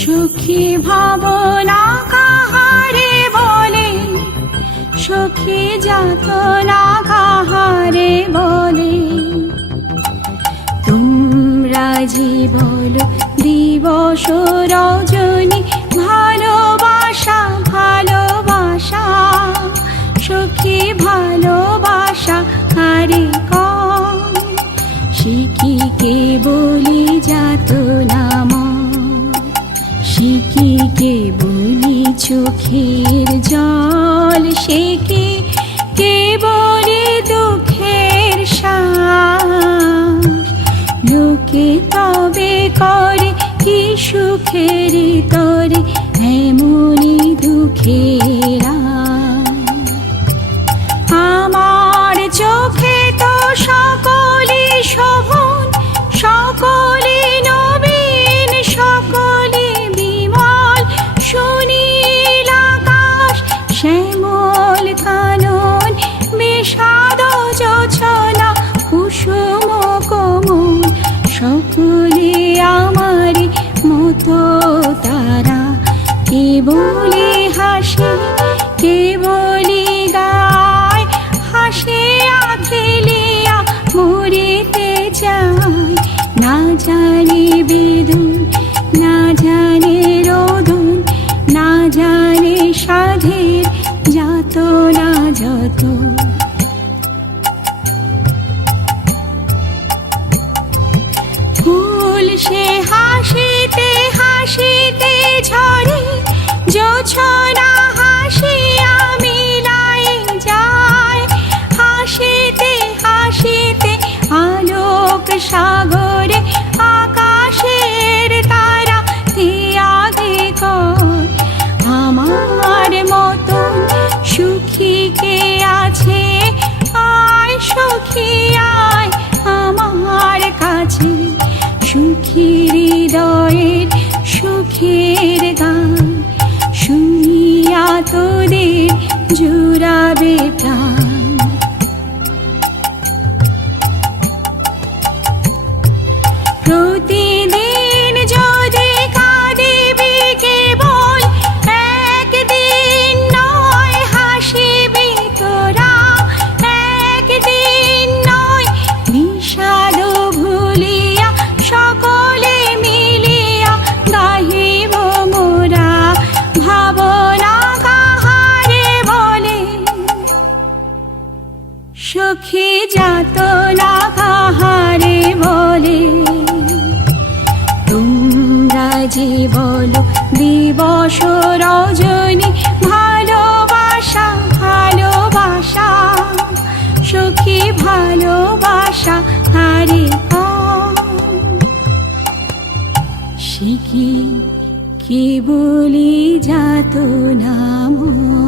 সুখী ভাবনা কাহারে বলে, সখী যাতনা কাহারে বলে। তোমরা যে বলো দিবস রজনী, ভালোবাসা ভালোবাসা, সখী ভালোবাসা কারে কম। সে কি কে বলি যাতনা মন, সে কি কে বলি চোখের জল, সে কি কে বলি দুঃখের শ্বাস। লোকে তবে করে কি সুখের তরে এমনি দুঃখের। আমার চোখে তো সকলে শোভন, সকলে নবীন, সকলে বিমল, সুনীল আকাশ, শ্যামল কানন, বিষাদ যোছনা, কুসুম কোমল, সকলে আমার মতো তারা। কে বলি হাসি, কে বলি গায়, হাসিয়া খেলিয়া মরিতে যায়। না জানে বেদন, না জানে রোদন, না জানে সাধের যাতনা যত। ফুল সে হাসিতে হাসিতে ঝরে, জোছনা হাসিয়া মিলাই যায়। হাসিতে হাসিতে আলোক সাগরে, আকাশের তারা ত্যাগে কর। আমার মতন সুখী কে আছে, আয় সখী আয় আমার কাছে। সুখী হৃদয়ের সুখের গান, শুনিয়া তোদের জুড়াবে প্রাণ। প্রতিদিন যদি কাঁদিবি কেবল, একদিন নয় হাসিবি তোরা। একদিন নয় বিষাদ ভুলিয়া, সকলে মিলিয়া গাহিব মোরা। ভাবনা কাহারে বলে, সখী যাতনা কাহারে বলে। তোমরা যে বলো দিবস রজনী, ভালোবাসা ভালোবাসা, সখী ভালোবাসা কারে কম। সে কি কে বলি যাতনা মন।